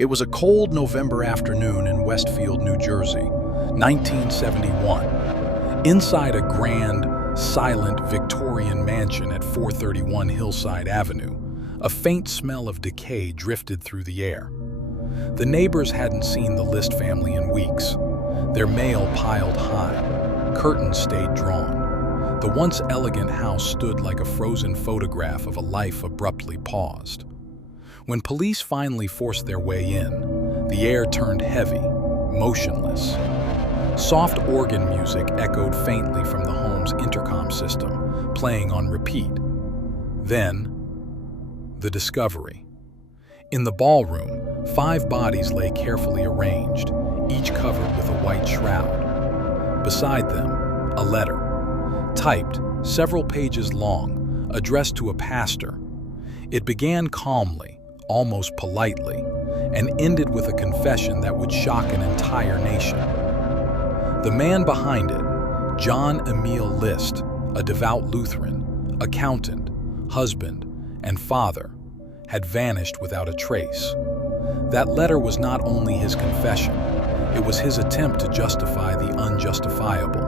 It was a cold November afternoon in Westfield, New Jersey, 1971. Inside a grand, silent Victorian mansion at 431 Hillside Avenue, a faint smell of decay drifted through the air. The neighbors hadn't seen the List family in weeks. Their mail piled high, curtains stayed drawn. The once elegant house stood like a frozen photograph of a life abruptly paused. When police finally forced their way in, the air turned heavy, motionless. Soft organ music echoed faintly from the home's intercom system, playing on repeat. Then, the discovery. In the ballroom, 5 bodies lay carefully arranged, each covered with a white shroud. Beside them, a letter, typed, several pages long, addressed to a pastor. It began calmly, almost politely, and ended with a confession that would shock an entire nation. The man behind it, John Emil List, a devout Lutheran, accountant, husband, and father, had vanished without a trace. That letter was not only his confession, it was his attempt to justify the unjustifiable,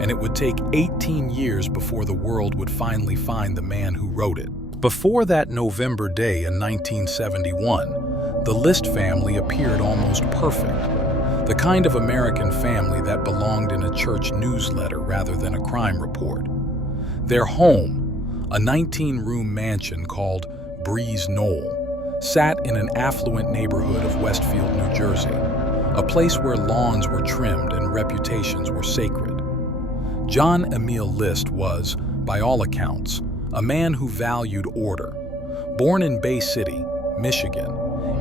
and it would take 18 years before the world would finally find the man who wrote it. Before that November day in 1971, the List family appeared almost perfect, the kind of American family that belonged in a church newsletter rather than a crime report. Their home, a 19-room mansion called Breeze Knoll, sat in an affluent neighborhood of Westfield, New Jersey, a place where lawns were trimmed and reputations were sacred. John Emil List was, by all accounts, a man who valued order. Born in Bay City, Michigan,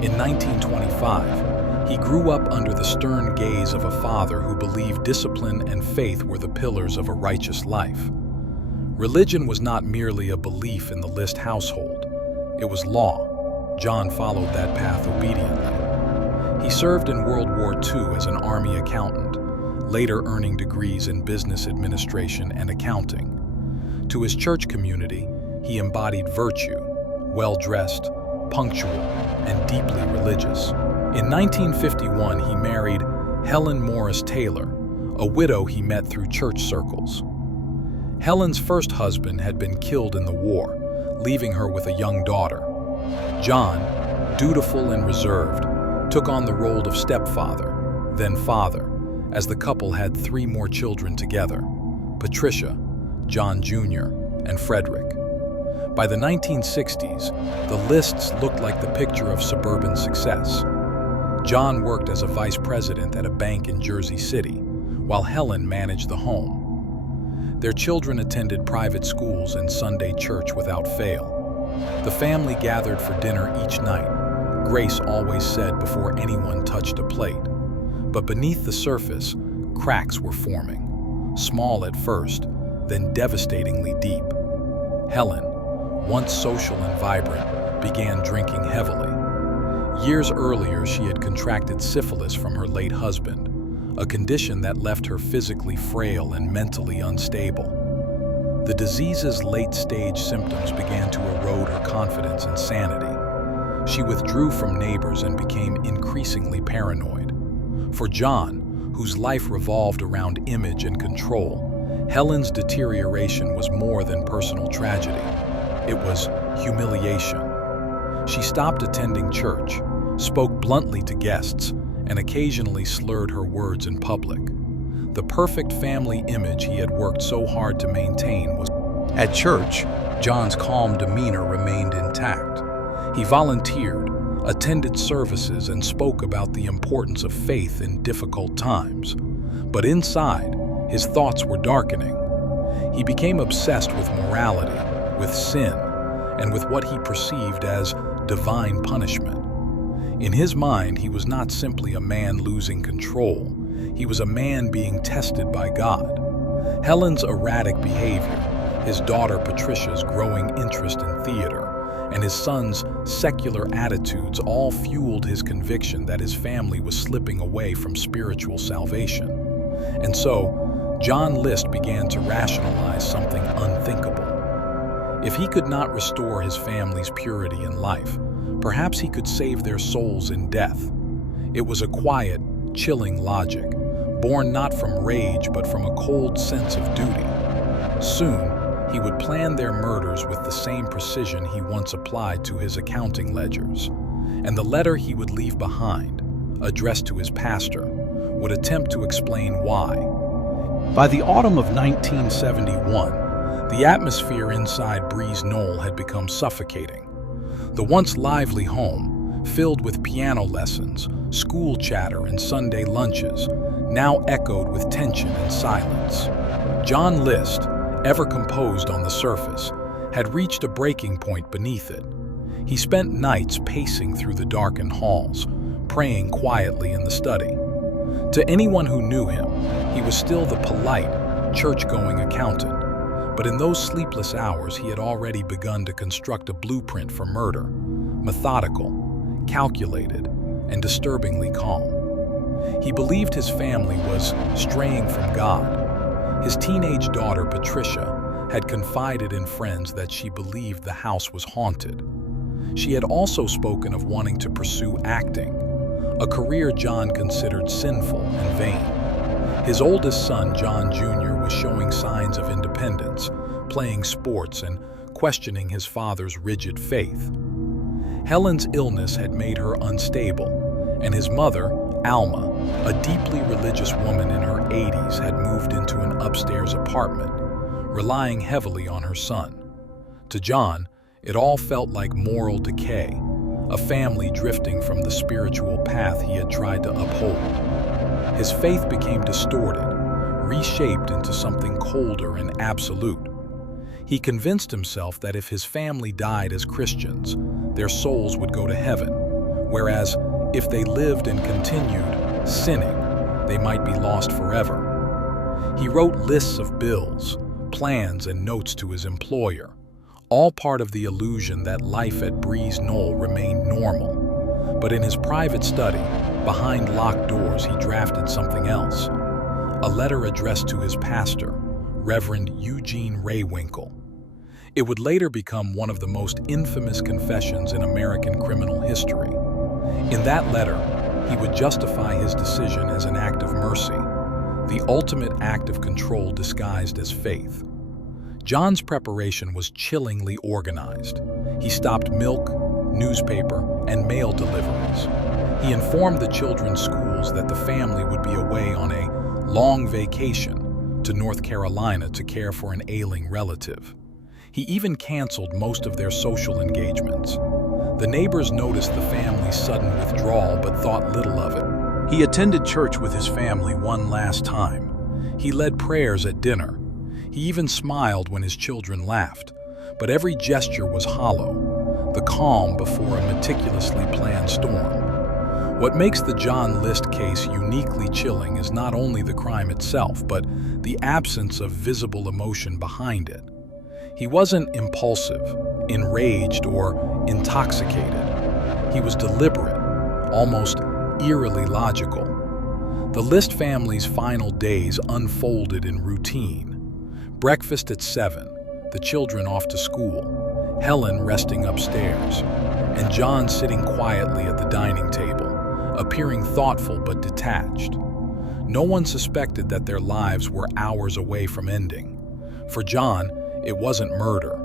in 1925, he grew up under the stern gaze of a father who believed discipline and faith were the pillars of a righteous life. Religion was not merely a belief in the List household. It was law. John followed that path obediently. He served in World War II as an Army accountant, later earning degrees in business administration and accounting. To his church community, he embodied virtue, well-dressed, punctual, and deeply religious. In 1951, he married Helen Morris Taylor, a widow he met through church circles. Helen's first husband had been killed in the war, leaving her with a young daughter. John, dutiful and reserved, took on the role of stepfather, then father, as the couple had 3 more children together: Patricia, John Jr., and Frederick. By the 1960s, the Lists looked like the picture of suburban success. John worked as a vice president at a bank in Jersey City, while Helen managed the home. Their children attended private schools and Sunday church without fail. The family gathered for dinner each night, grace always said before anyone touched a plate. But beneath the surface, cracks were forming, small at first, then devastatingly deep. Helen, once social and vibrant, began drinking heavily. Years earlier, she had contracted syphilis from her late husband, a condition that left her physically frail and mentally unstable. The disease's late-stage symptoms began to erode her confidence and sanity. She withdrew from neighbors and became increasingly paranoid. For John, whose life revolved around image and control, Helen's deterioration was more than personal tragedy. It was humiliation. She stopped attending church, spoke bluntly to guests, and occasionally slurred her words in public. The perfect family image he had worked so hard to maintain was... At church, John's calm demeanor remained intact. He volunteered, attended services, and spoke about the importance of faith in difficult times. But inside, his thoughts were darkening. He became obsessed with morality, with sin, and with what he perceived as divine punishment. In his mind, he was not simply a man losing control. He was a man being tested by God. Helen's erratic behavior, his daughter Patricia's growing interest in theater, and his son's secular attitudes all fueled his conviction that his family was slipping away from spiritual salvation. And so, John List began to rationalize something unthinkable. If he could not restore his family's purity in life, Perhaps he could save their souls in death. It was a quiet, chilling logic, born not from rage but from a cold sense of duty. Soon, he would plan their murders with the same precision he once applied to his accounting ledgers. And the letter he would leave behind, addressed to his pastor, would attempt to explain why. By the autumn of 1971, the atmosphere inside Breeze Knoll had become suffocating. The once lively home, filled with piano lessons, school chatter, and Sunday lunches, now echoed with tension and silence. John List, ever composed on the surface, had reached a breaking point beneath it. He spent nights pacing through the darkened halls, praying quietly in the study. To anyone who knew him, he was still the polite, church-going accountant. But in those sleepless hours, he had already begun to construct a blueprint for murder, methodical, calculated, and disturbingly calm. He believed his family was straying from God. His teenage daughter, Patricia, had confided in friends that she believed the house was haunted. She had also spoken of wanting to pursue acting, a career John considered sinful and vain. His oldest son, John Jr., was showing signs of independence, playing sports and questioning his father's rigid faith. Helen's illness had made her unstable, and his mother, Alma, a deeply religious woman in her 80s, had moved into an upstairs apartment, relying heavily on her son. To John, it all felt like moral decay, a family drifting from the spiritual path he had tried to uphold. His faith became distorted, reshaped into something colder and absolute. He convinced himself that if his family died as Christians, their souls would go to heaven, whereas if they lived and continued sinning, they might be lost forever. He wrote lists of bills, plans, and notes to his employer, all part of the illusion that life at Breeze Knoll remained normal. But in his private study, behind locked doors, he drafted something else, a letter addressed to his pastor, Reverend Eugene Raywinkle. It would later become one of the most infamous confessions in American criminal history. In that letter, he would justify his decision as an act of mercy, the ultimate act of control disguised as faith. John's preparation was chillingly organized. He stopped milk, newspaper, and mail deliveries. He informed the children's schools that the family would be away on a long vacation to North Carolina to care for an ailing relative. He even canceled most of their social engagements. The neighbors noticed the family's sudden withdrawal but thought little of it. He attended church with his family one last time. He led prayers at dinner. He even smiled when his children laughed. But every gesture was hollow, the calm before a meticulously planned storm. What makes the John List case uniquely chilling is not only the crime itself, but the absence of visible emotion behind it. He wasn't impulsive, enraged, or intoxicated. He was deliberate, almost eerily logical. The List family's final days unfolded in routine. Breakfast at 7, the children off to school, Helen resting upstairs, and John sitting quietly at the dining table, appearing thoughtful but detached. No one suspected that their lives were hours away from ending. For John, it wasn't murder.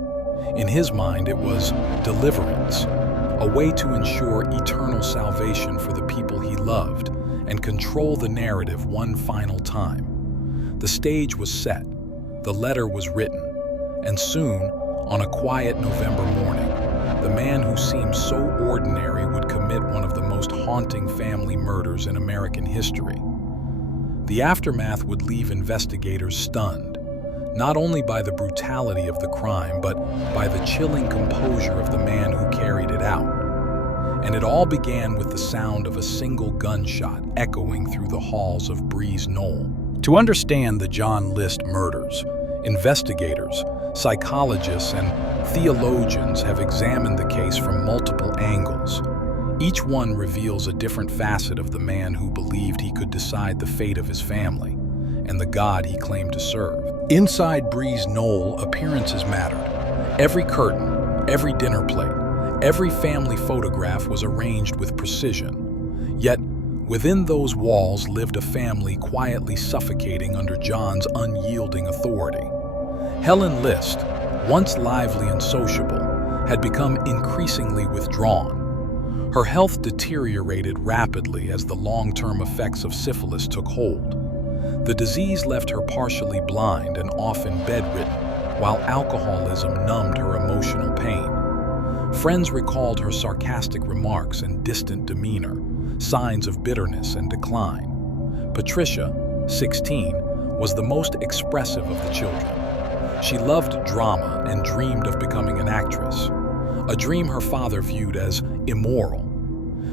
In his mind, it was deliverance, a way to ensure eternal salvation for the people he loved and control the narrative one final time. The stage was set, the letter was written, and soon, on a quiet November morning, the man who seemed so ordinary would commit one of the most haunting family murders in American history. The aftermath would leave investigators stunned, not only by the brutality of the crime, but by the chilling composure of the man who carried it out. And it all began with the sound of a single gunshot echoing through the halls of Breeze Knoll. To understand the John List murders, investigators, psychologists, and theologians have examined the case from multiple angles. Each one reveals a different facet of the man who believed he could decide the fate of his family and the God he claimed to serve. Inside Breeze Knoll, appearances mattered. Every curtain, every dinner plate, Every family photograph was arranged with precision. Yet, within those walls lived a family quietly suffocating under John's unyielding authority. Helen List, once lively and sociable, had become increasingly withdrawn. Her health deteriorated rapidly as the long-term effects of syphilis took hold. The disease left her partially blind and often bedridden, while alcoholism numbed her emotional pain. Friends recalled her sarcastic remarks and distant demeanor, signs of bitterness and decline. Patricia, 16, was the most expressive of the children. She loved drama and dreamed of becoming an actress, a dream her father viewed as immoral.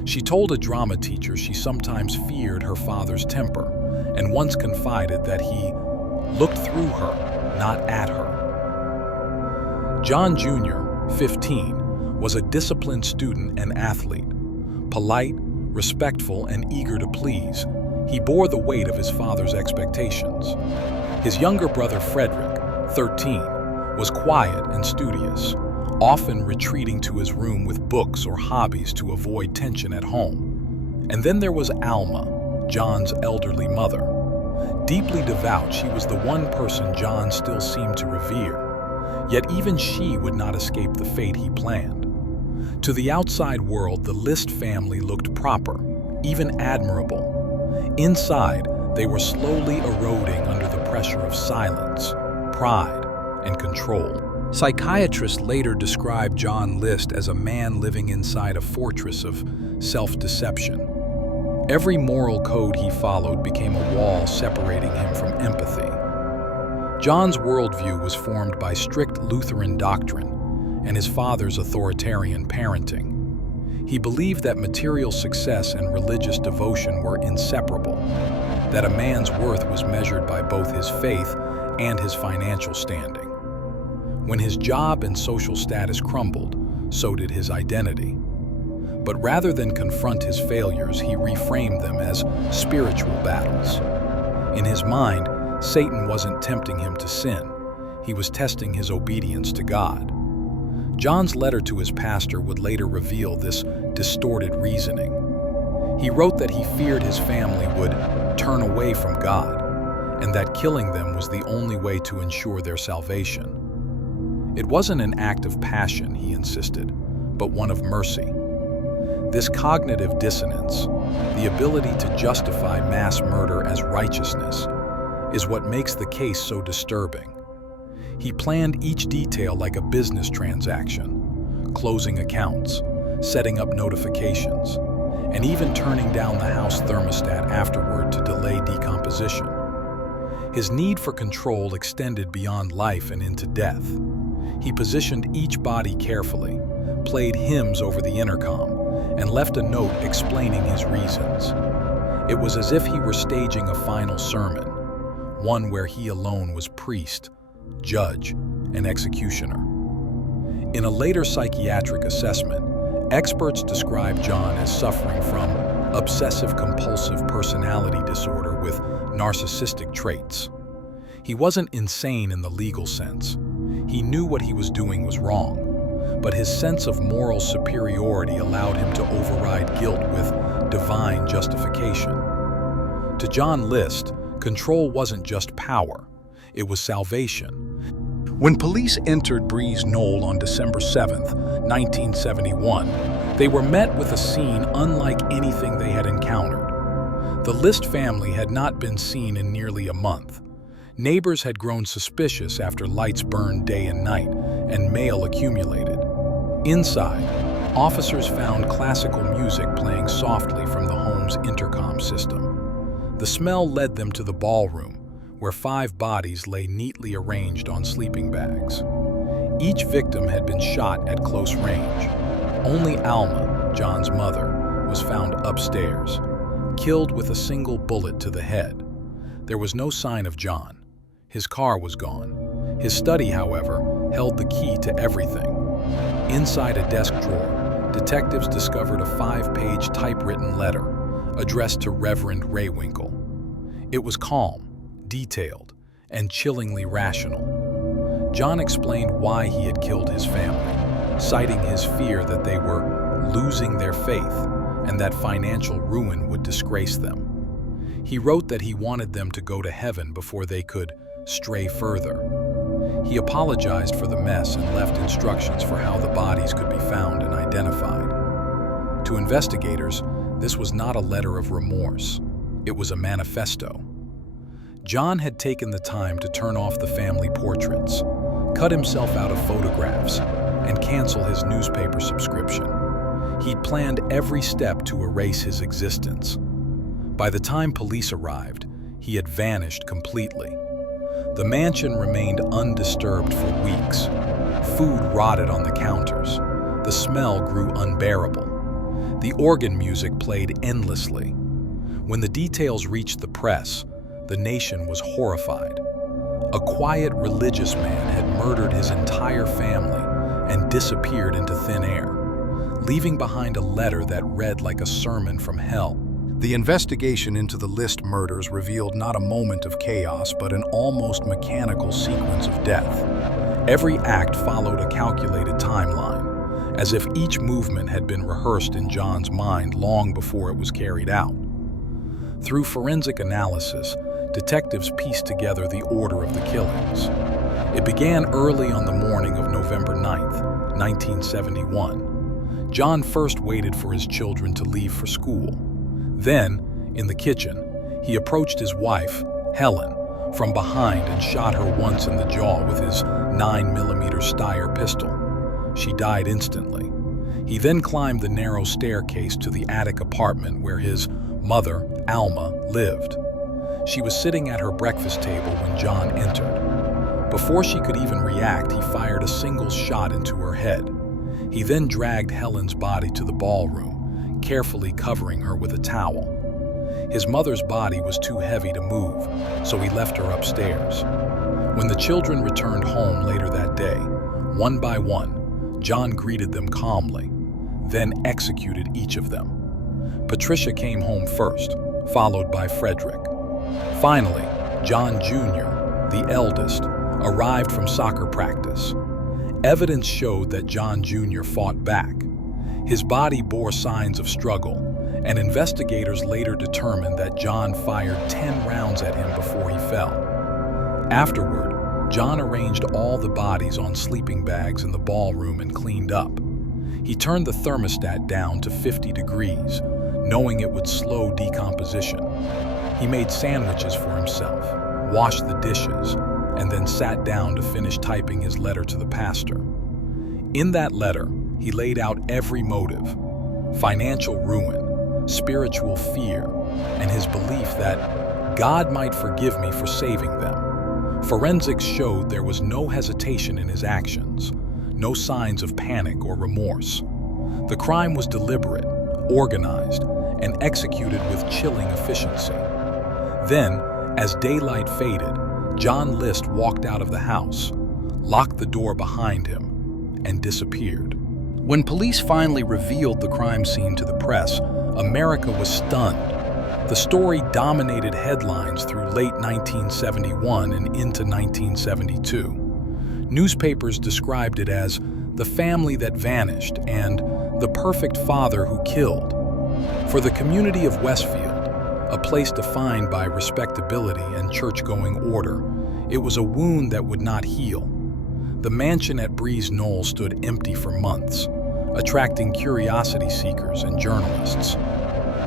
She told a drama teacher she sometimes feared her father's temper, and once confided that he looked through her, not at her. John Jr., 15, was a disciplined student and athlete. Polite, respectful, and eager to please, he bore the weight of his father's expectations. His younger brother Frederick, 13, was quiet and studious, often retreating to his room with books or hobbies to avoid tension at home. And then there was Alma, John's elderly mother. Deeply devout, she was the one person John still seemed to revere, yet even she would not escape the fate he planned. To the outside world, the List family looked proper, even admirable. Inside, they were slowly eroding under the pressure of silence, pride, and control. Psychiatrists later described John List as a man living inside a fortress of self-deception. Every moral code he followed became a wall separating him from empathy. John's worldview was formed by strict Lutheran doctrine and his father's authoritarian parenting. He believed that material success and religious devotion were inseparable, that a man's worth was measured by both his faith and his financial standing. When his job and social status crumbled, so did his identity. But rather than confront his failures, he reframed them as spiritual battles. In his mind, Satan wasn't tempting him to sin. He was testing his obedience to God. John's letter to his pastor would later reveal this distorted reasoning. He wrote that he feared his family would turn away from God, and that killing them was the only way to ensure their salvation. It wasn't an act of passion, he insisted, but one of mercy. This cognitive dissonance, the ability to justify mass murder as righteousness, is what makes the case so disturbing. He planned each detail like a business transaction, closing accounts, setting up notifications, and even turning down the house thermostat afterward to delay decomposition. His need for control extended beyond life and into death. He positioned each body carefully, played hymns over the intercom, and left a note explaining his reasons. It was as if he were staging a final sermon, one where he alone was priest, judge, and executioner. In a later psychiatric assessment, experts described John as suffering from obsessive-compulsive personality disorder with narcissistic traits. He wasn't insane in the legal sense. He knew what he was doing was wrong, but his sense of moral superiority allowed him to override guilt with divine justification. To John List, control wasn't just power, it was salvation. When police entered Breeze Knoll on December 7, 1971, they were met with a scene unlike anything they had encountered. The List family had not been seen in nearly a month. Neighbors had grown suspicious after lights burned day and night, and mail accumulated. Inside, officers found classical music playing softly from the home's intercom system. The smell led them to the ballroom, where 5 bodies lay neatly arranged on sleeping bags. Each victim had been shot at close range. Only Alma, John's mother, was found upstairs, killed with a single bullet to the head. There was no sign of John. His car was gone. His study, however, held the key to everything. Inside a desk drawer, detectives discovered a 5-page typewritten letter addressed to Reverend Raywinkle. It was calm, detailed, and chillingly rational. John explained why he had killed his family, citing his fear that they were losing their faith and that financial ruin would disgrace them. He wrote that he wanted them to go to heaven before they could stray further. He apologized for the mess and left instructions for how the bodies could be found and identified. To investigators, this was not a letter of remorse. It was a manifesto. John had taken the time to turn off the family portraits, cut himself out of photographs, and cancel his newspaper subscription. He'd planned every step to erase his existence. By the time police arrived, he had vanished completely. The mansion remained undisturbed for weeks. Food rotted on the counters. The smell grew unbearable. The organ music played endlessly. When the details reached the press, the nation was horrified. A quiet religious man had murdered his entire family and disappeared into thin air, leaving behind a letter that read like a sermon from hell. The investigation into the List murders revealed not a moment of chaos, but an almost mechanical sequence of death. Every act followed a calculated timeline, as if each movement had been rehearsed in John's mind long before it was carried out. Through forensic analysis, detectives pieced together the order of the killings. It began early on the morning of November 9th, 1971. John first waited for his children to leave for school. Then, in the kitchen, he approached his wife, Helen, from behind and shot her once in the jaw with his 9mm Steyr pistol. She died instantly. He then climbed the narrow staircase to the attic apartment where his mother, Alma, lived. She was sitting at her breakfast table when John entered. Before she could even react, he fired a single shot into her head. He then dragged Helen's body to the ballroom, carefully covering her with a towel. His mother's body was too heavy to move, so he left her upstairs. When the children returned home later that day, one by one, John greeted them calmly, then executed each of them. Patricia came home first, followed by Frederick. Finally, John Jr., the eldest, arrived from soccer practice. Evidence showed that John Jr. fought back. His body bore signs of struggle, and investigators later determined that John fired 10 rounds at him before he fell. Afterward, John arranged all the bodies on sleeping bags in the ballroom and cleaned up. He turned the thermostat down to 50 degrees, knowing it would slow decomposition. He made sandwiches for himself, washed the dishes, and then sat down to finish typing his letter to the pastor. In that letter, he laid out every motive: financial ruin, spiritual fear, and his belief that God might forgive me for saving them. Forensics showed there was no hesitation in his actions, no signs of panic or remorse. The crime was deliberate, organized, and executed with chilling efficiency. Then, as daylight faded, John List walked out of the house, locked the door behind him, and disappeared. When police finally revealed the crime scene to the press, America was stunned. The story dominated headlines through late 1971 and into 1972. Newspapers described it as the family that vanished and the perfect father who killed. For the community of Westfield, a place defined by respectability and church-going order, it was a wound that would not heal. The mansion at Breeze Knoll stood empty for months, attracting curiosity seekers and journalists.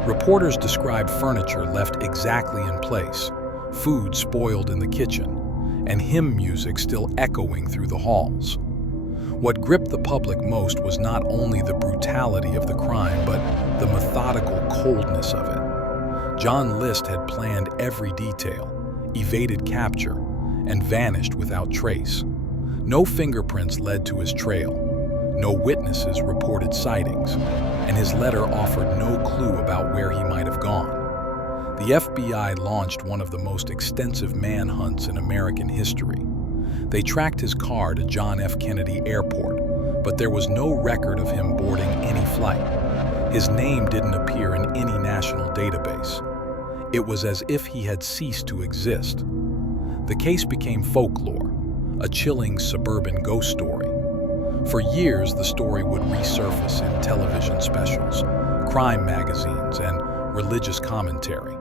Reporters described furniture left exactly in place, food spoiled in the kitchen, and hymn music still echoing through the halls. What gripped the public most was not only the brutality of the crime, but the methodical coldness of it. John List had planned every detail, evaded capture, and vanished without trace. No fingerprints led to his trail. No witnesses reported sightings, and his letter offered no clue about where he might have gone. The FBI launched one of the most extensive manhunts in American history. They tracked his car to John F. Kennedy Airport, but there was no record of him boarding any flight. His name didn't appear in any national database. It was as if he had ceased to exist. The case became folklore, a chilling suburban ghost story. For years, the story would resurface in television specials, crime magazines, and religious commentary.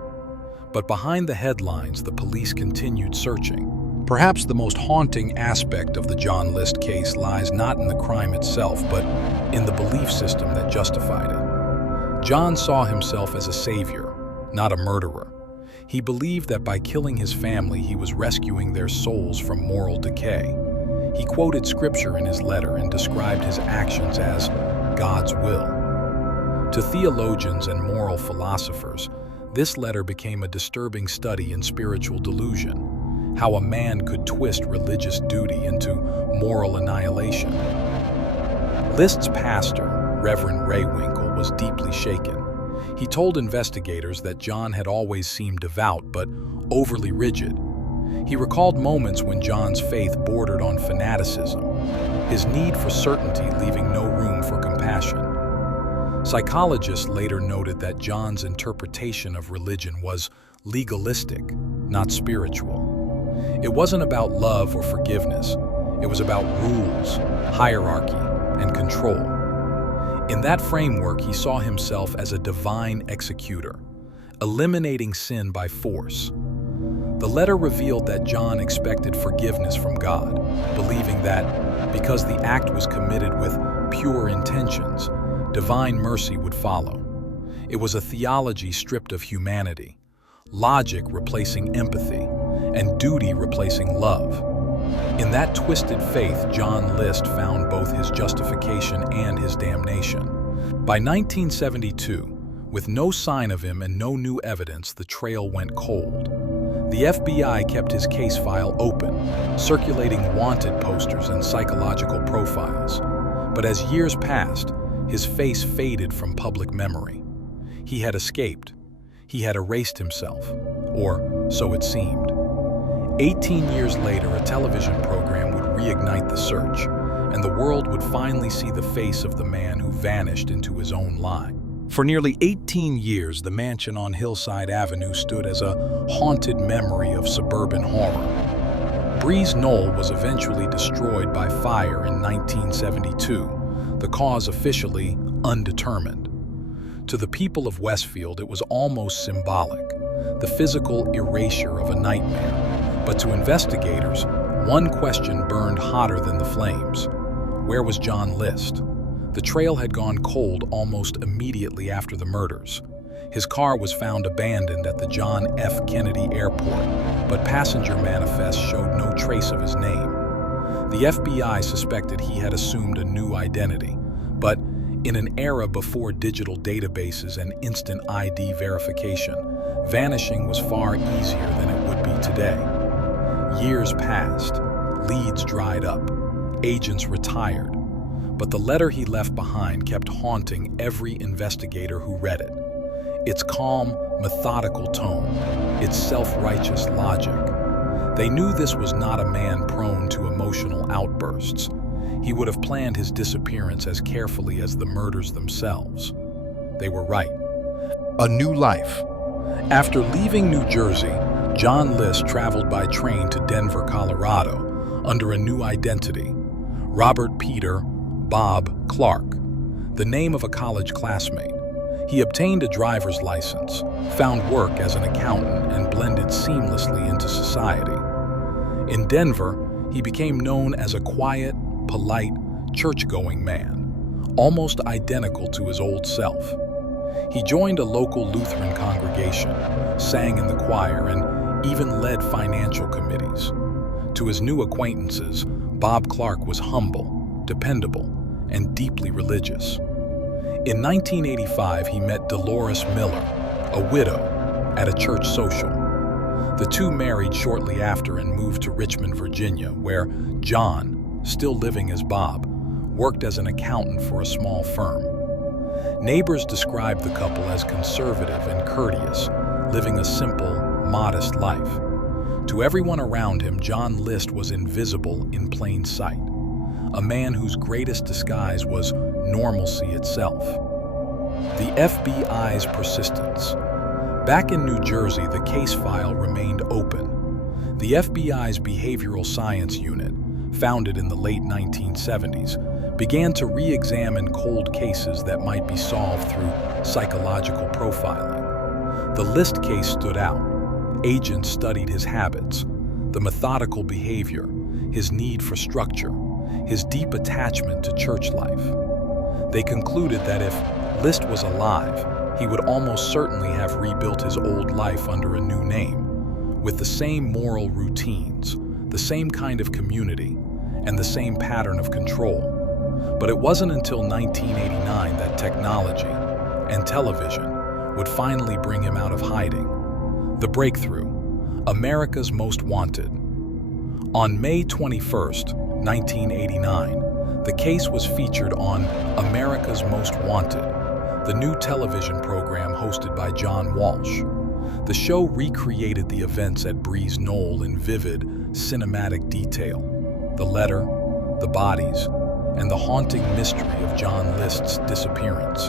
But behind the headlines, the police continued searching. Perhaps the most haunting aspect of the John List case lies not in the crime itself, but in the belief system that justified it. John saw himself as a savior, not a murderer. He believed that by killing his family, he was rescuing their souls from moral decay. He quoted scripture in his letter and described his actions as God's will. To theologians and moral philosophers, this letter became a disturbing study in spiritual delusion, how a man could twist religious duty into moral annihilation. List's pastor, Reverend Ray Winkle, was deeply shaken. He told investigators that John had always seemed devout but overly rigid. He recalled moments when John's faith bordered on fanaticism, his need for certainty leaving no room for compassion. Psychologists later noted that John's interpretation of religion was legalistic, not spiritual. It wasn't about love or forgiveness. It was about rules, hierarchy, and control. In that framework, he saw himself as a divine executor, eliminating sin by force. The letter revealed that John expected forgiveness from God, believing that, because the act was committed with pure intentions, divine mercy would follow. It was a theology stripped of humanity, logic replacing empathy, and duty replacing love. In that twisted faith, John List found both his justification and his damnation. By 1972, with no sign of him and no new evidence, the trail went cold. The FBI kept his case file open, circulating wanted posters and psychological profiles. But as years passed, his face faded from public memory. He had escaped. He had erased himself, or so it seemed. 18 years later, a television program would reignite the search, and the world would finally see the face of the man who vanished into his own lie. For nearly 18 years, the mansion on Hillside Avenue stood as a haunted memory of suburban horror. Breeze Knoll was eventually destroyed by fire in 1972, the cause officially undetermined. To the people of Westfield, it was almost symbolic, the physical erasure of a nightmare. But to investigators, one question burned hotter than the flames. Where was John List? The trail had gone cold almost immediately after the murders. His car was found abandoned at the John F. Kennedy Airport, but passenger manifests showed no trace of his name. The FBI suspected he had assumed a new identity, but in an era before digital databases and instant ID verification, vanishing was far easier than it would be today. Years passed, leads dried up, agents retired, but the letter he left behind kept haunting every investigator who read it. Its calm, methodical tone, its self-righteous logic. They knew this was not a man prone to emotional outbursts. He would have planned his disappearance as carefully as the murders themselves. They were right. A new life. After leaving New Jersey, John List traveled by train to Denver, Colorado, under a new identity, Robert Peter Bob Clark, the name of a college classmate. He obtained a driver's license, found work as an accountant, and blended seamlessly into society. In Denver, he became known as a quiet, polite, church-going man, almost identical to his old self. He joined a local Lutheran congregation, sang in the choir, and even led financial committees. To his new acquaintances, Bob Clark was humble, dependable, and deeply religious. In 1985, he met Dolores Miller, a widow, at a church social. The two married shortly after and moved to Richmond, Virginia, where John, still living as Bob, worked as an accountant for a small firm. Neighbors described the couple as conservative and courteous, living a simple, modest life. To everyone around him, John List was invisible in plain sight, a man whose greatest disguise was normalcy itself. The FBI's persistence. Back in New Jersey, the case file remained open. The FBI's Behavioral Science Unit, founded in the late 1970s, began to re-examine cold cases that might be solved through psychological profiling. The List case stood out. Agents studied his habits, the methodical behavior, his need for structure, his deep attachment to church life. They concluded that if List was alive, he would almost certainly have rebuilt his old life under a new name, with the same moral routines, the same kind of community, and the same pattern of control. But it wasn't until 1989 that technology and television would finally bring him out of hiding. The breakthrough, America's Most Wanted. On May 21st, 1989, the case was featured on America's Most Wanted, the new television program hosted by John Walsh. The show recreated the events at Breeze Knoll in vivid, cinematic detail. The letter, the bodies, and the haunting mystery of John List's disappearance.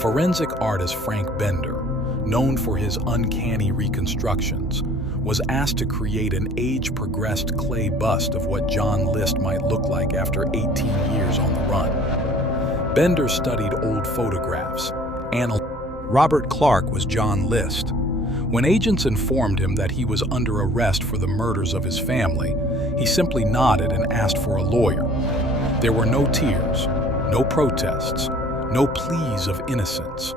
Forensic artist Frank Bender, known for his uncanny reconstructions, was asked to create an age-progressed clay bust of what John List might look like after 18 years on the run. Bender studied old photographs. Robert Clark was John List. When agents informed him that he was under arrest for the murders of his family, he simply nodded and asked for a lawyer. There were no tears, no protests, no pleas of innocence.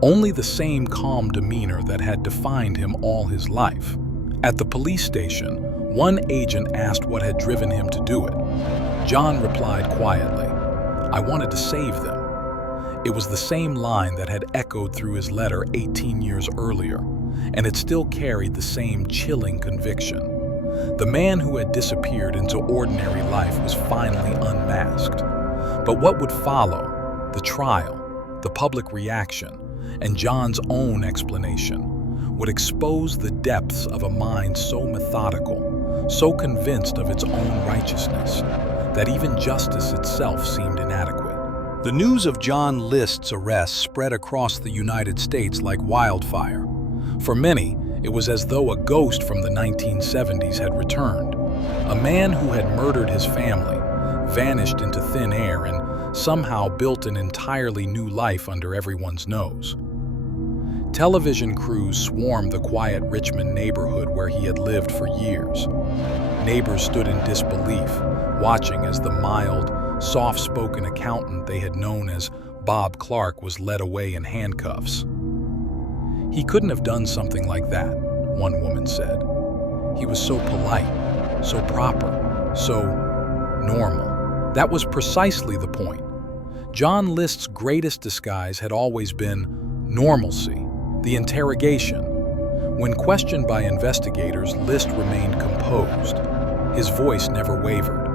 Only the same calm demeanor that had defined him all his life. At the police station, one agent asked what had driven him to do it. John replied quietly, "I wanted to save them." It was the same line that had echoed through his letter 18 years earlier, and it still carried the same chilling conviction. The man who had disappeared into ordinary life was finally unmasked. But what would follow, the trial, the public reaction, and John's own explanation, would expose the depths of a mind so methodical, so convinced of its own righteousness, that even justice itself seemed inadequate. The news of John List's arrest spread across the United States like wildfire. For many, it was as though a ghost from the 1970s had returned. A man who had murdered his family, vanished into thin air, and somehow built an entirely new life under everyone's nose. Television crews swarmed the quiet Richmond neighborhood where he had lived for years. Neighbors stood in disbelief, watching as the mild, soft-spoken accountant they had known as Bob Clark was led away in handcuffs. "He couldn't have done something like that," one woman said. "He was so polite, so proper, so normal." That was precisely the point. John List's greatest disguise had always been normalcy, the interrogation. When questioned by investigators, List remained composed. His voice never wavered.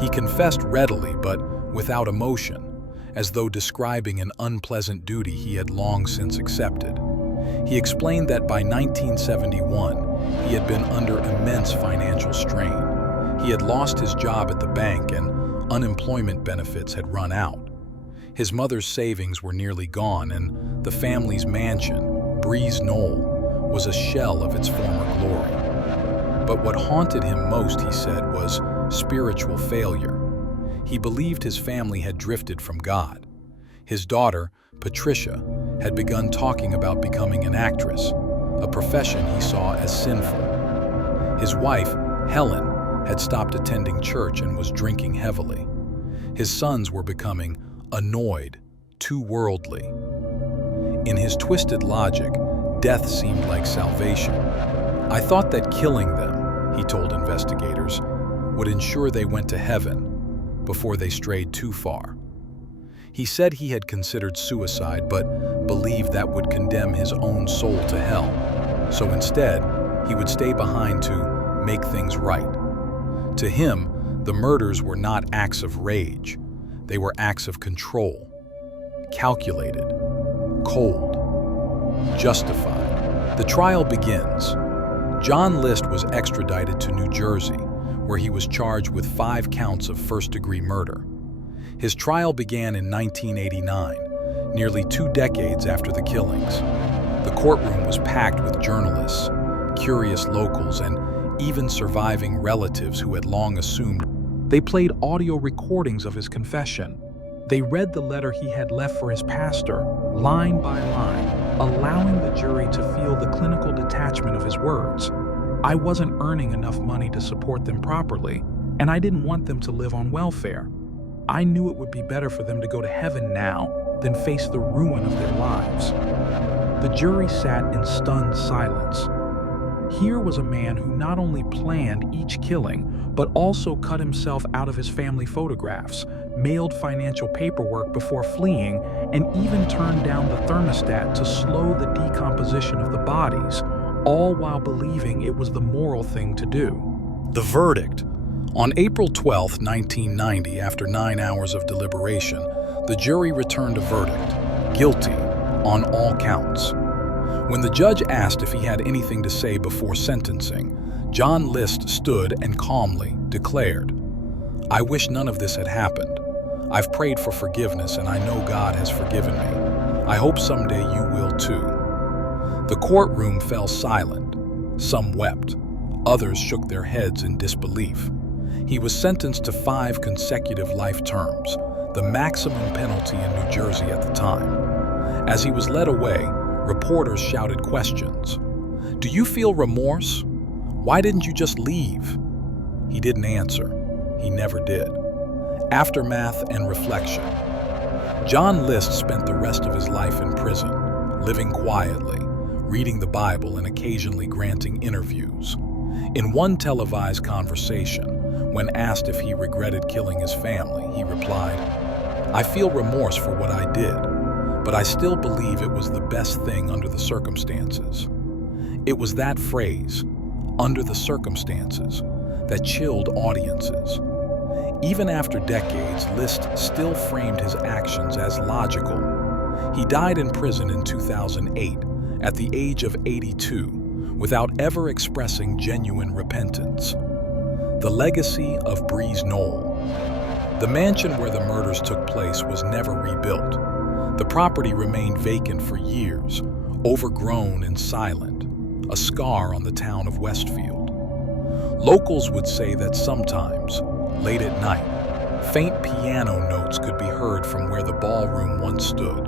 He confessed readily, but without emotion, as though describing an unpleasant duty he had long since accepted. He explained that by 1971, he had been under immense financial strain. He had lost his job at the bank and unemployment benefits had run out. His mother's savings were nearly gone, and the family's mansion, Breeze Knoll, was a shell of its former glory. But what haunted him most, he said, was spiritual failure. He believed his family had drifted from God. His daughter, Patricia, had begun talking about becoming an actress, a profession he saw as sinful. His wife, Helen, had stopped attending church and was drinking heavily. His sons were becoming annoyed, too worldly. In his twisted logic, death seemed like salvation. "I thought that killing them," he told investigators, "would ensure they went to heaven before they strayed too far." He said he had considered suicide, but believed that would condemn his own soul to hell. So instead, he would stay behind to make things right. To him, the murders were not acts of rage. They were acts of control. Calculated, cold, justified. The trial begins. John List was extradited to New Jersey, where he was charged with 5 counts of first-degree murder. His trial began in 1989, nearly 2 decades after the killings. The courtroom was packed with journalists, curious locals, and even surviving relatives who had long assumed They played audio recordings of his confession. They read the letter he had left for his pastor, line by line, allowing the jury to feel the clinical detachment of his words. I wasn't earning enough money to support them properly, and I didn't want them to live on welfare. I knew it would be better for them to go to heaven now than face the ruin of their lives. The jury sat in stunned silence. Here was a man who not only planned each killing, but also cut himself out of his family photographs, mailed financial paperwork before fleeing, and even turned down the thermostat to slow the decomposition of the bodies, all while believing it was the moral thing to do. The verdict. On April 12, 1990, after 9 hours of deliberation, the jury returned a verdict, guilty on all counts. When the judge asked if he had anything to say before sentencing, John List stood and calmly declared, "I wish none of this had happened. I've prayed for forgiveness and I know God has forgiven me. I hope someday you will too." The courtroom fell silent. Some wept. Others shook their heads in disbelief. He was sentenced to 5 consecutive life terms, the maximum penalty in New Jersey at the time. As he was led away, reporters shouted questions. "Do you feel remorse? Why didn't you just leave?" He didn't answer. He never did. Aftermath and reflection. John List spent the rest of his life in prison, living quietly, reading the Bible and occasionally granting interviews. In one televised conversation, when asked if he regretted killing his family, he replied, "I feel remorse for what I did, but I still believe it was the best thing under the circumstances." It was that phrase, "under the circumstances," that chilled audiences. Even after decades, List still framed his actions as logical. He died in prison in 2008, at the age of 82, without ever expressing genuine repentance. The legacy of Breeze Knoll. The mansion where the murders took place was never rebuilt. The property remained vacant for years, overgrown and silent, a scar on the town of Westfield. Locals would say that sometimes, late at night, faint piano notes could be heard from where the ballroom once stood.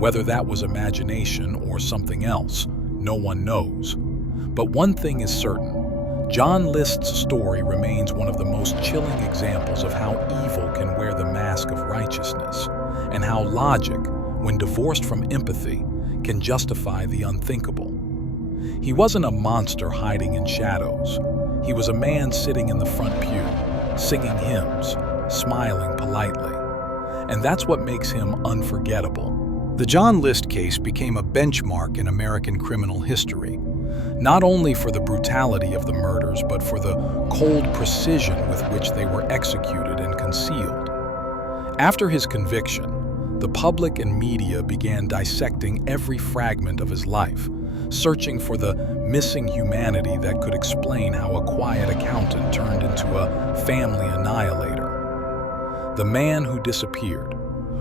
Whether that was imagination or something else, no one knows. But one thing is certain. John List's story remains one of the most chilling examples of how evil can wear the mask of righteousness, and how logic, when divorced from empathy, can justify the unthinkable. He wasn't a monster hiding in shadows. He was a man sitting in the front pew, singing hymns, smiling politely. And that's what makes him unforgettable. The John List case became a benchmark in American criminal history, not only for the brutality of the murders, but for the cold precision with which they were executed and concealed. After his conviction, the public and media began dissecting every fragment of his life, searching for the missing humanity that could explain how a quiet accountant turned into a family annihilator. The man who disappeared.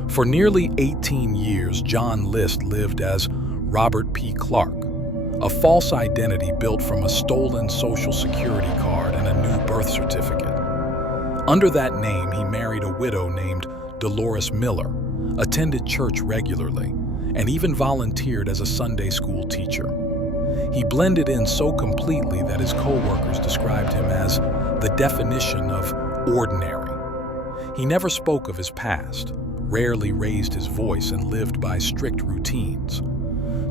For nearly 18 years, John List lived as Robert P. Clark, a false identity built from a stolen Social Security card and a new birth certificate. Under that name, he married a widow named Dolores Miller, attended church regularly, and even volunteered as a Sunday school teacher. He blended in so completely that his co-workers described him as the definition of ordinary. He never spoke of his past, rarely raised his voice, and lived by strict routines.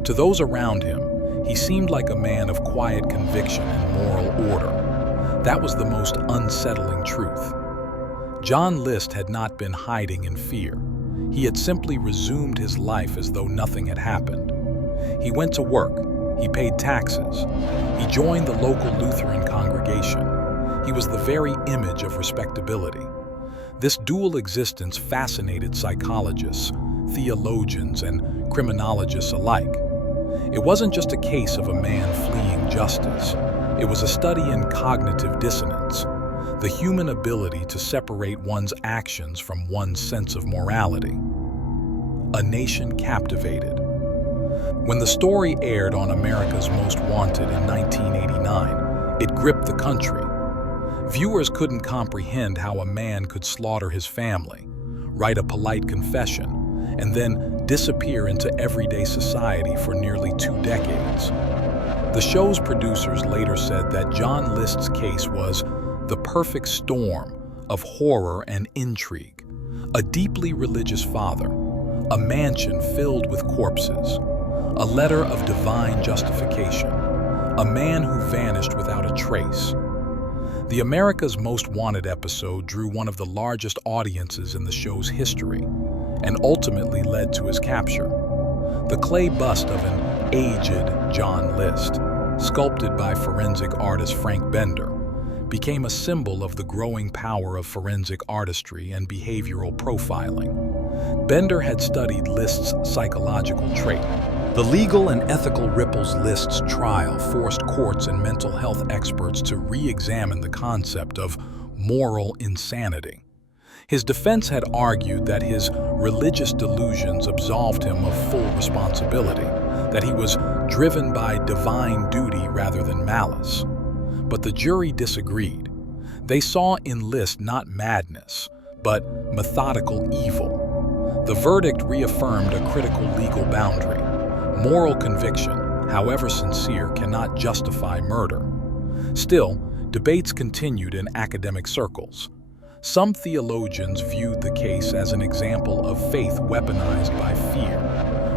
To those around him, he seemed like a man of quiet conviction and moral order. That was the most unsettling truth. John List had not been hiding in fear. He had simply resumed his life as though nothing had happened. He went to work. He paid taxes. He joined the local Lutheran congregation. He was the very image of respectability. This dual existence fascinated psychologists, theologians, and criminologists alike. It wasn't just a case of a man fleeing justice. It was a study in cognitive dissonance, the human ability to separate one's actions from one's sense of morality. A nation captivated. When the story aired on America's Most Wanted in 1989, it gripped the country. Viewers couldn't comprehend how a man could slaughter his family, write a polite confession, and then disappear into everyday society for nearly 2 decades. The show's producers later said that John List's case was the perfect storm of horror and intrigue. A deeply religious father, a mansion filled with corpses, a letter of divine justification, a man who vanished without a trace. The America's Most Wanted episode drew one of the largest audiences in the show's history and ultimately led to his capture. The clay bust of an aged John List, sculpted by forensic artist Frank Bender, became a symbol of the growing power of forensic artistry and behavioral profiling. Bender had studied List's psychological trait. The legal and ethical ripples List's trial forced courts and mental health experts to re-examine the concept of moral insanity. His defense had argued that his religious delusions absolved him of full responsibility, that he was driven by divine duty rather than malice. But the jury disagreed. They saw in List not madness, but methodical evil. The verdict reaffirmed a critical legal boundary. Moral conviction, however sincere, cannot justify murder. Still, debates continued in academic circles. Some theologians viewed the case as an example of faith weaponized by fear,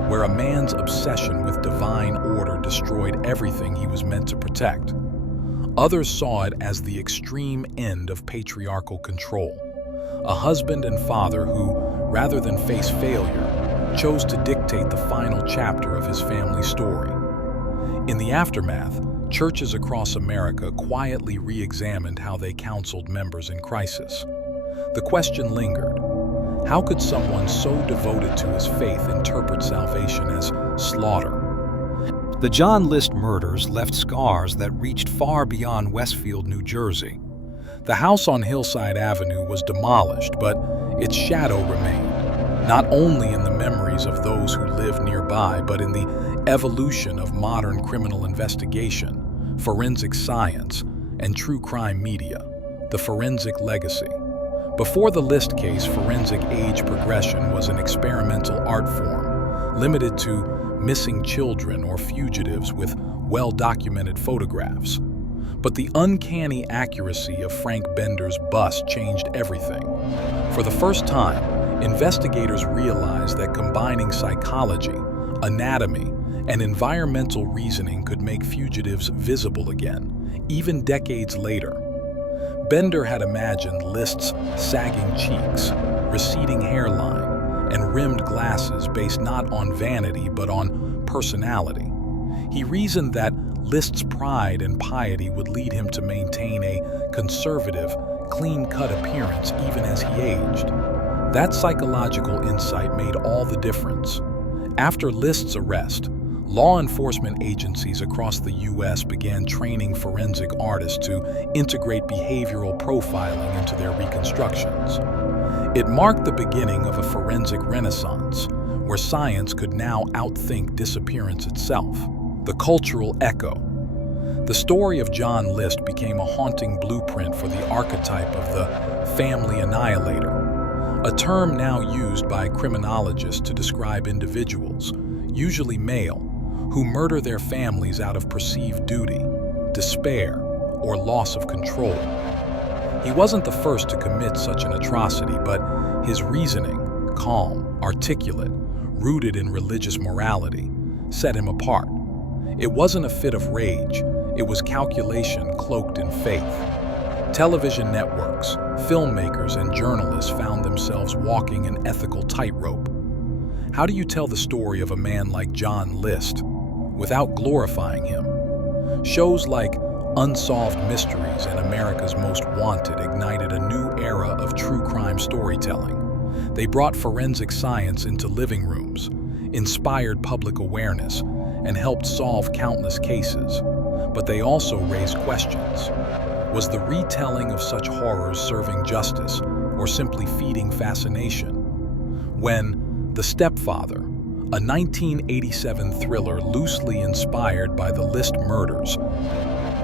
where a man's obsession with divine order destroyed everything he was meant to protect. Others saw it as the extreme end of patriarchal control, a husband and father who, rather than face failure, chose to dictate the final chapter of his family story. In the aftermath, churches across America quietly re-examined how they counseled members in crisis. The question lingered: how could someone so devoted to his faith interpret salvation as slaughter? The John List murders left scars that reached far beyond Westfield, New Jersey. The house on Hillside Avenue was demolished, but its shadow remained, not only in the memories of those who lived nearby, but in the evolution of modern criminal investigation, forensic science, and true crime media, the forensic legacy. Before the List case, forensic age progression was an experimental art form, limited to missing children or fugitives with well-documented photographs. But the uncanny accuracy of Frank Bender's bust changed everything. For the first time, investigators realized that combining psychology, anatomy, and environmental reasoning could make fugitives visible again, even decades later. Bender had imagined List's sagging cheeks, receding hairline, and rimmed glasses based not on vanity but on personality. He reasoned that List's pride and piety would lead him to maintain a conservative, clean-cut appearance even as he aged. That psychological insight made all the difference. After List's arrest, law enforcement agencies across the U.S. began training forensic artists to integrate behavioral profiling into their reconstructions. It marked the beginning of a forensic renaissance, where science could now outthink disappearance itself. The cultural echo. The story of John List became a haunting blueprint for the archetype of the family annihilator, a term now used by criminologists to describe individuals, usually male, who murder their families out of perceived duty, despair, or loss of control. He wasn't the first to commit such an atrocity, but his reasoning, calm, articulate, rooted in religious morality, set him apart. It wasn't a fit of rage, it was calculation cloaked in faith. Television networks, filmmakers, and journalists found themselves walking an ethical tightrope. How do you tell the story of a man like John List without glorifying him? Shows like Unsolved Mysteries and America's Most Wanted ignited a new era of true crime storytelling. They brought forensic science into living rooms, inspired public awareness, and helped solve countless cases. But they also raised questions. Was the retelling of such horrors serving justice or simply feeding fascination? When The Stepfather, a 1987 thriller loosely inspired by the List murders,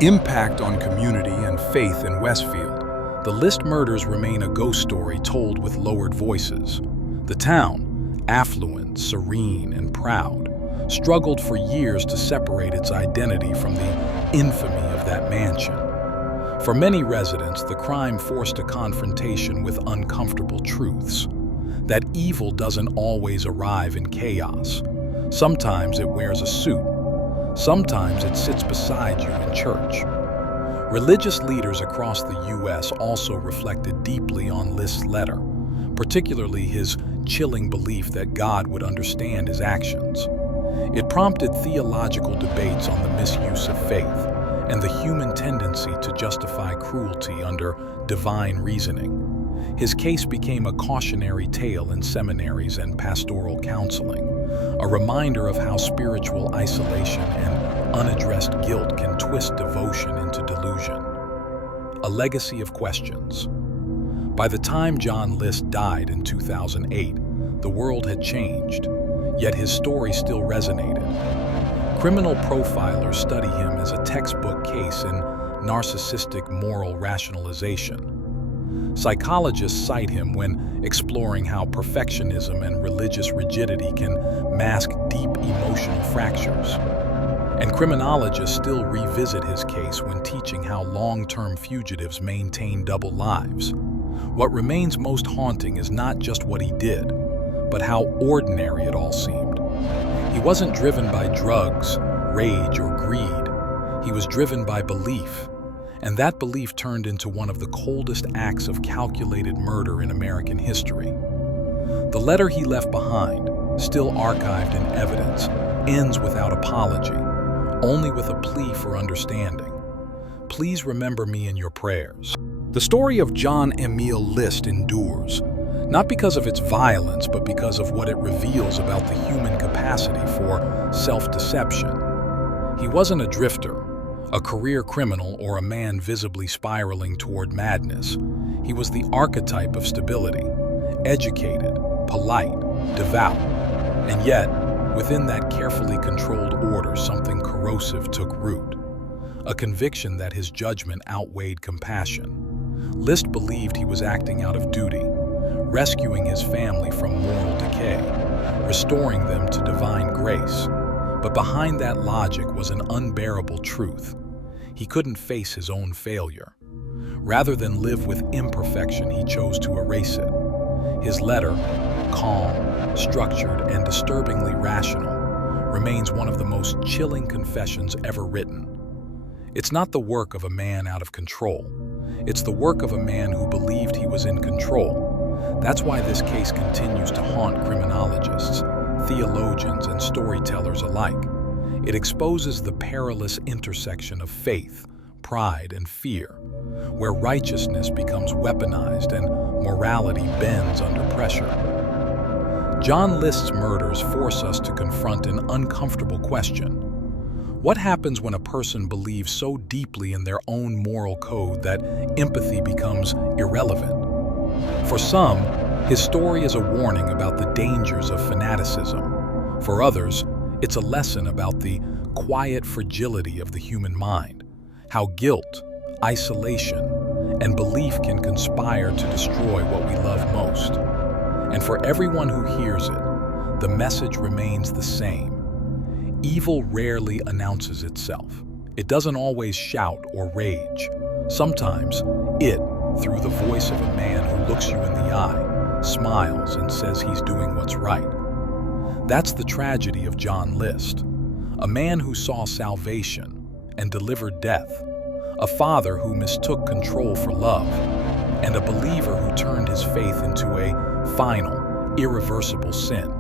impact on community and faith in Westfield, the List murders remain a ghost story told with lowered voices. The town, affluent, serene, and proud, struggled for years to separate its identity from the infamy of that mansion. For many residents, the crime forced a confrontation with uncomfortable truths. That evil doesn't always arrive in chaos. Sometimes it wears a suit. Sometimes it sits beside you in church. Religious leaders across the U.S. also reflected deeply on List's letter, particularly his chilling belief that God would understand his actions. It prompted theological debates on the misuse of faith and the human tendency to justify cruelty under divine reasoning. His case became a cautionary tale in seminaries and pastoral counseling, a reminder of how spiritual isolation and unaddressed guilt can twist devotion into delusion. A legacy of questions. By the time John List died in 2008, the world had changed, yet his story still resonated. Criminal profilers study him as a textbook case in narcissistic moral rationalization. Psychologists cite him when exploring how perfectionism and religious rigidity can mask deep emotional fractures. And criminologists still revisit his case when teaching how long-term fugitives maintain double lives. What remains most haunting is not just what he did, but how ordinary it all seemed. He wasn't driven by drugs, rage, or greed. He was driven by belief, and that belief turned into one of the coldest acts of calculated murder in American history. The letter he left behind, still archived in evidence, ends without apology, only with a plea for understanding. Please remember me in your prayers. The story of John Emile List endures, not because of its violence, but because of what it reveals about the human capacity for self-deception. He wasn't a drifter, a career criminal, or a man visibly spiraling toward madness. He was the archetype of stability, educated, polite, devout, and yet, within that carefully controlled order, something corrosive took root. A conviction that his judgment outweighed compassion. List believed he was acting out of duty, rescuing his family from moral decay, restoring them to divine grace. But behind that logic was an unbearable truth. He couldn't face his own failure. Rather than live with imperfection, he chose to erase it. His letter, calm, structured, and disturbingly rational, remains one of the most chilling confessions ever written. It's not the work of a man out of control. It's the work of a man who believed he was in control. That's why this case continues to haunt criminologists, theologians, and storytellers alike. It exposes the perilous intersection of faith, pride, and fear, where righteousness becomes weaponized and morality bends under pressure. John List's murders force us to confront an uncomfortable question. What happens when a person believes so deeply in their own moral code that empathy becomes irrelevant? For some, his story is a warning about the dangers of fanaticism. For others, it's a lesson about the quiet fragility of the human mind, how guilt, isolation, and belief can conspire to destroy what we love most. And for everyone who hears it, the message remains the same. Evil rarely announces itself. It doesn't always shout or rage. Sometimes it, through the voice of a man who looks you in the eye, smiles and says he's doing what's right. That's the tragedy of John List, a man who saw salvation and delivered death, a father who mistook control for love, and a believer who turned his faith into a final, irreversible sin.